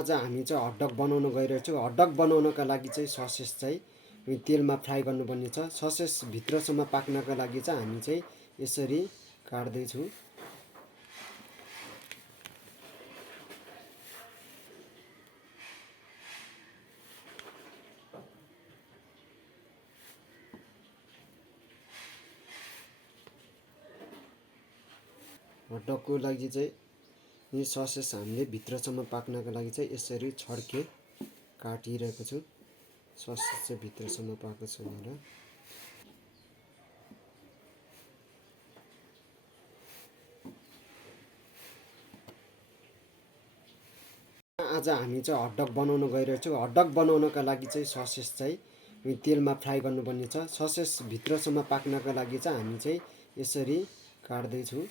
आज हामी चाहिँ हटडग बनाउन गइरहेको छौँ। हटडग बनाउनका लागि चाहिँ ससेस चाहिँ तेलमा फ्राई गर्नुपर्ने छ। ससेस भित्रसम्म पाक्नका लागि चाहिँ हामी चाहिँ यसरी काट्दैछौँ। हटडगको लागि चाहिँ यी ससेस हामीले भित्रसम्म पाक्नका लागि चाहिँ यसरी छड्के काटिरहेको छु। ससेस चाहिँ भित्रसम्म पाएको छ भनेर। आज हामी चाहिँ हटडग बनाउन गइरहेको छौँ। हटडग बनाउनका लागि चाहिँ ससेस चाहिँ तेलमा फ्राई गर्नुपर्ने छ। ससेस भित्रसम्म पाक्नका लागि चाहिँ हामी चाहिँ यसरी काट्दैछौँ।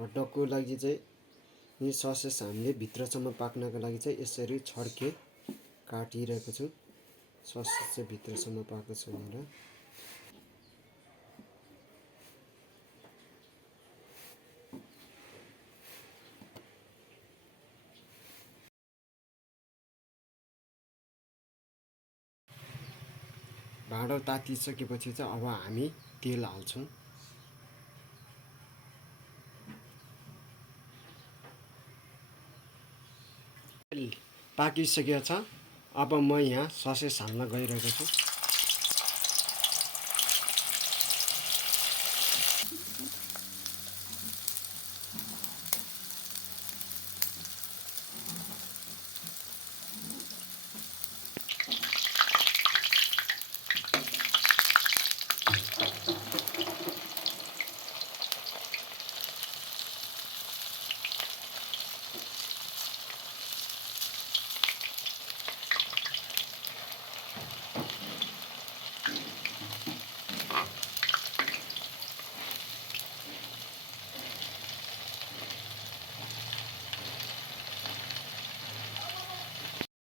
हटडगको लागि चाहिँ यी ससेस हामीले भित्रसम्म पाक्नका लागि चाहिँ यसरी छड्के काटिरहेको छु। ससेस चाहिँ भित्रसम्म पाएको छ भनेर। भाँडो तातिसकेपछि चाहिँ अब हामी तेल हाल्छौँ। पाकिसकेको छ। अब म यहाँ ससेस हाल्न गइरहेको छु।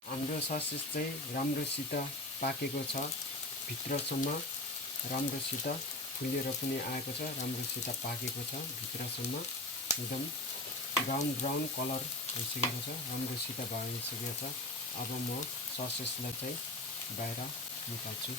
हाम्रो ससेस चाहिँ राम्रोसित पाकेको छ। भित्रसम्म राम्रोसित फुलेर पनि आएको छ। राम्रोसित पाकेको छ। भित्रसम्म एकदम ब्राउन कलर भइसकेको छ। राम्रोसित भइसकेको छ। अब म ससेसलाई चाहिँ बाहिर निकाल्छु।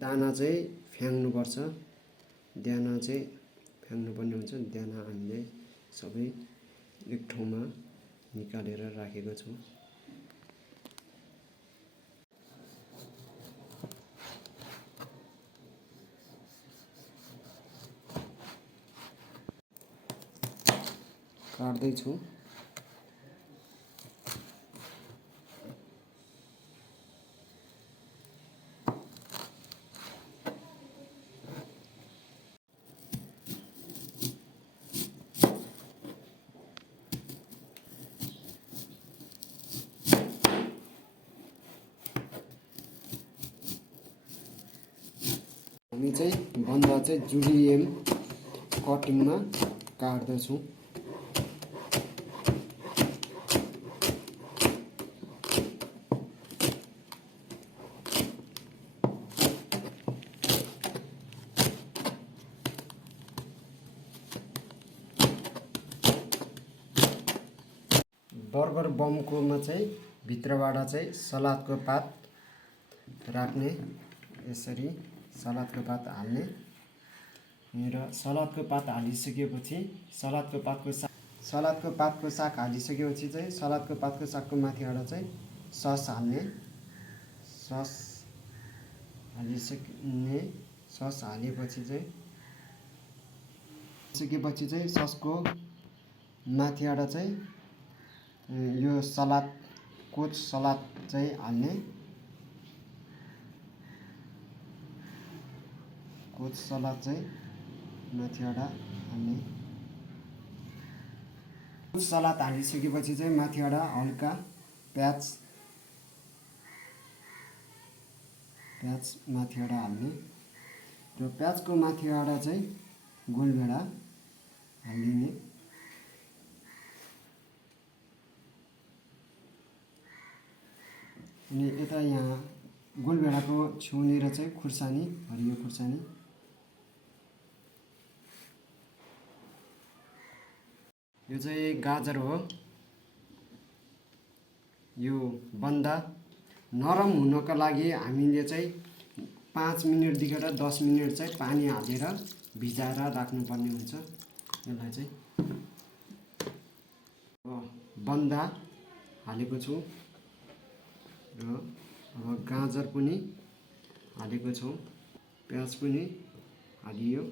दाना चाहिँ फ्याँक्नुपर्छ। दाना चाहिँ फ्याँक्नुपर्ने हुन्छ। दाना हामीले सबै एक ठाउँमा निकालेर राखेको छौँ। काट्दैछु। हामी चाहिँ भन्दा चाहिँ जुडिएम कटिङमा काट्दछौँ। बर्गर बमकोमा चाहिँ भित्रबाट चाहिँ सलादको पात राख्ने। यसरी सलादको पात हाल्ने र सलादको पात हालिसकेपछि सलादको पातको साग हालिसकेपछि चाहिँ सलादको पातको सागको माथिबाट चाहिँ सस हाल्ने। सस हालेपछि चाहिँ ससको माथिबाट चाहिँ यो कोच सलाद चाहिँ हाल्ने। कोच सलाद चाहिँ माथिबाट हाल्ने। कोच सलाद हालिसकेपछि चाहिँ माथिबाट हल्का प्याज प्याज माथिबाट हाल्ने र प्याजको माथिबाट चाहिँ गोलभेडा हालिदिने। अनि यता यहाँ गोलभेडाको छेउनेर चाहिँ खुर्सानी, हरियो खुर्सानी, यो चाहिँ गाजर हो। यो बन्दा नरम हुनको लागि हामीले चाहिँ 5 मिनेटदेखि 10 मिनेट चाहिँ पानी हालेर भिजाएर राख्नुपर्ने हुन्छ। यसलाई चाहिँ बन्दा हालेको छु र अब गाजर पनि हालेको छौँ, प्याज पनि हालियो।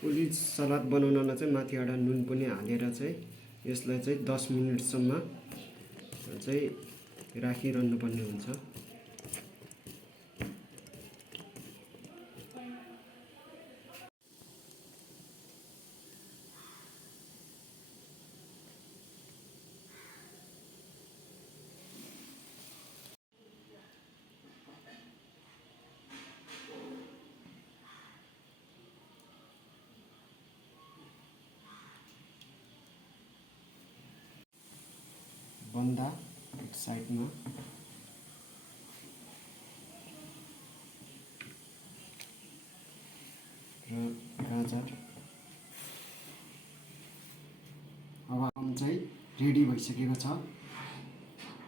पुलिस सलाद बनाउनलाई चाहिँ माथिबाट नुन पनि हालेर चाहिँ यसलाई चाहिँ 10 मिनेटसम्म चाहिँ राखिरहनु पर्ने हुन्छ। बन्दा एक साइडमा र गाजर। अब आम चाहिँ रेडी भइसकेको छ।